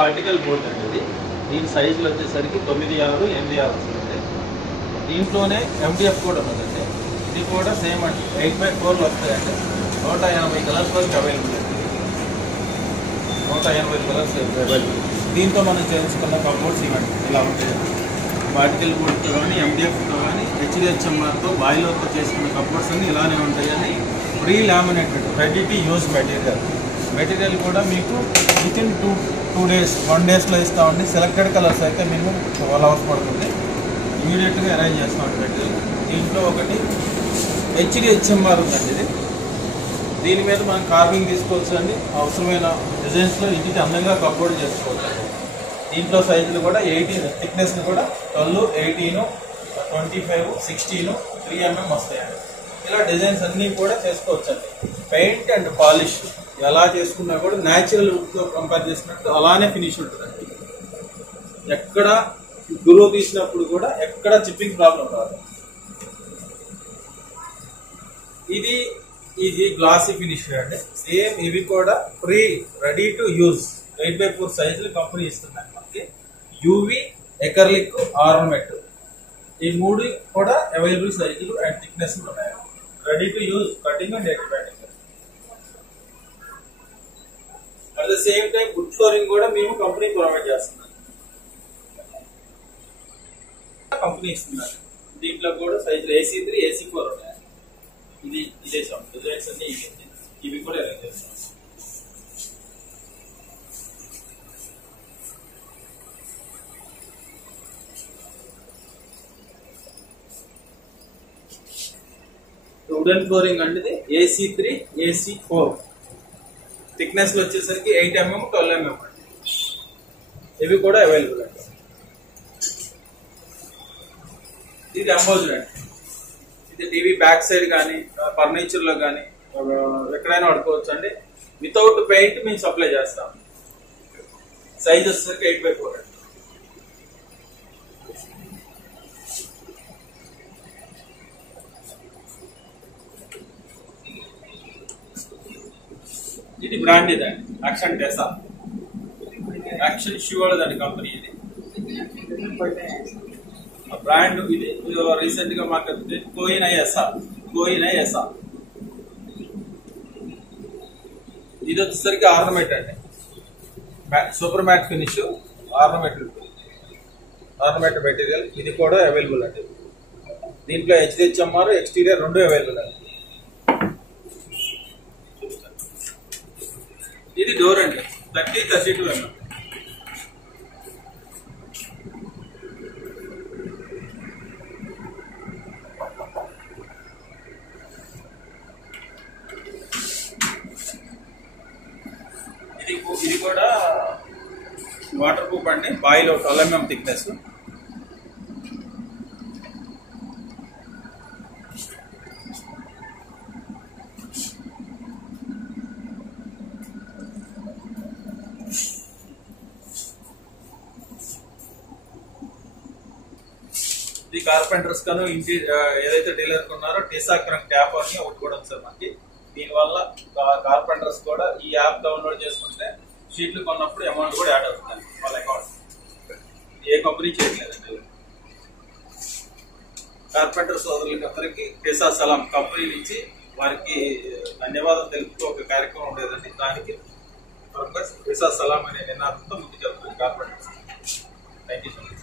Particle board అండి ఇది. దీని సైజులు వచ్చేసరికి 9.6, 8.6 వస్తుంది. దీంట్లోనే ఎండిఎఫ్ కూడా ఉన్నదండి. ఇది కూడా సేమ్ అండి, 8x4 వస్తాయండి. 180 కలర్స్ వరకు అవైలబుల్ అండి. 180 కలర్స్ అవైలబుల్. దీంతో మనం చేయించుకున్న కబోర్డ్స్ ఇవ్వండి ఇలా ఉంటాయి. పార్టికల్ బోర్డ్తో కానీ ఎండిఎఫ్తో కానీ హెచ్డిహెచ్ఎంఆర్తో బాయిలర్తో చేసుకున్న కబోర్డ్స్ అన్నీ ఇలానే ఉంటాయని. Pre laminated ready to use material కూడా మీకు వితిన్ 2 days 1 daysలో ఇస్తామండి. సెలెక్టెడ్ కలర్స్ అయితే మినిమం 12 hours పడుతుంది. ఇమీడియట్గా అరేంజ్ చేస్తామండి మెటీరియల్. దీంట్లో ఒకటి హెచ్డిహెచ్ఎంఆర్ ఉందండి. ఇది దీని మీద మనం కార్వింగ్ తీసుకోవచ్చు అండి. అవసరమైన డిజైన్స్లో ఇంటికి అందంగా కబోర్డ్ చేసుకోవచ్చు. దీంట్లో సైజులు కూడా 18 థిక్నెస్లు కూడా 12, 18, 25, 16, 3 mm వస్తాయండి. ఇలా డిజైన్స్ అన్నీ కూడా చేసుకోవచ్చండి. పెయింట్ అండ్ పాలిష్ ఎలా చేసుకున్నా కూడా న్యాచురల్ వుడ్తో కంపేర్ చేసినట్టు అలానే ఫినిష్ ఉంటుందండి. ఎక్కడ గురువు తీసినప్పుడు కూడా ఎక్కడ చిప్పింగ్ ప్రాబ్లం రాదు. ఇది గ్లాసీ ఫినిష్ అండి. సేమ్ ఇవి కూడా pre ready to use 8x4 సైజులు కంపెనీ ఇస్తున్నాయి మనకి. యూవి, ఎకర్లిక్, ఆర్నమెంట్ ఈ 3 కూడా అవైలబుల్ సైజులు అండ్ థిక్నెస్ ఉన్నాయి. Ready to use cutting and expanding. At the same time wood flooring కూడా మేము కంపెనీ ప్రొవైడ్ చేస్తున్నాం. కంపెనీ ఇస్తున్నారు. దీంట్లో కూడా సైజులు AC3, AC4 ఉన్నాయి. ఇదే డిజైన్స్ అన్ని ఇవి కూడా అరేంజ్ చేస్తాం. వుడెన్ ఫ్లోరింగ్ అంటే AC3, AC4 థిక్నెస్ వచ్చేసరికి 8 mm, 12 mm అండి. ఇవి కూడా అవైలబుల్ అండి. ఇది ఎంబోజ్డ్ అండి. ఇది టీవీ బ్యాక్ సైడ్ కానీ ఫర్నిచర్ లో కానీ ఎక్కడైనా వాడుకోవచ్చు అండి. వితౌట్ పెయింట్ మేము సప్లై చేస్తాం. సైజ్ వచ్చేసరికి 8x4 అండి. ఇది బ్రాండ్ ఇదండి, యాక్షన్ టెసా, యాక్షన్ షూవర్డ్ అండి కంపెనీ. ఇది బ్రాండ్. ఇది రీసెంట్ గా మాకు కోయిన్ ఐఎస్ఆ. ఇది వచ్చేసరికి ఆర్నమెంట్ అండి, super matt finish ornament material. ఇది కూడా అవైలబుల్ అండి. దీంట్లో హెచ్డిహెచ్ఎంఆర్, ఎక్స్టీరియర్ 2 అవైలబుల్ అండి. ఇది డోర్ అండి, 30, 32 mm. ఇది కూడా వాటర్ ప్రూఫ్ అండి. బాయిలో 12 mm థిక్నెస్. ఇది కార్పెంటర్స్ కను ఇంటి ఏదైతే డీలర్ ఉన్నారో టెసా ట్యాప్ అని ఒకటి కూడా ఉంది సార్ మనకి. దీనివల్ల కార్పెంటర్స్ కూడా ఈ యాప్ డౌన్లోడ్ చేసుకుంటే షీట్లు కొన్నప్పుడు అమౌంట్ కూడా యాడ్ అవుతుంది వాళ్ళ అకౌంట్. ఏ కంపెనీ చేయట్లేదండి. కార్పెంటర్ సోదరులకి అందరికీ టెసా సలాం కంపెనీ నుంచి వారికి ధన్యవాదాలు తెలుపుతూ ఒక కార్యక్రమం ఉండేదండి. దానికి టెసా సలాం అనే నినాదంతో ముందుకు వెళ్తుంది carpenters. Thank you so much.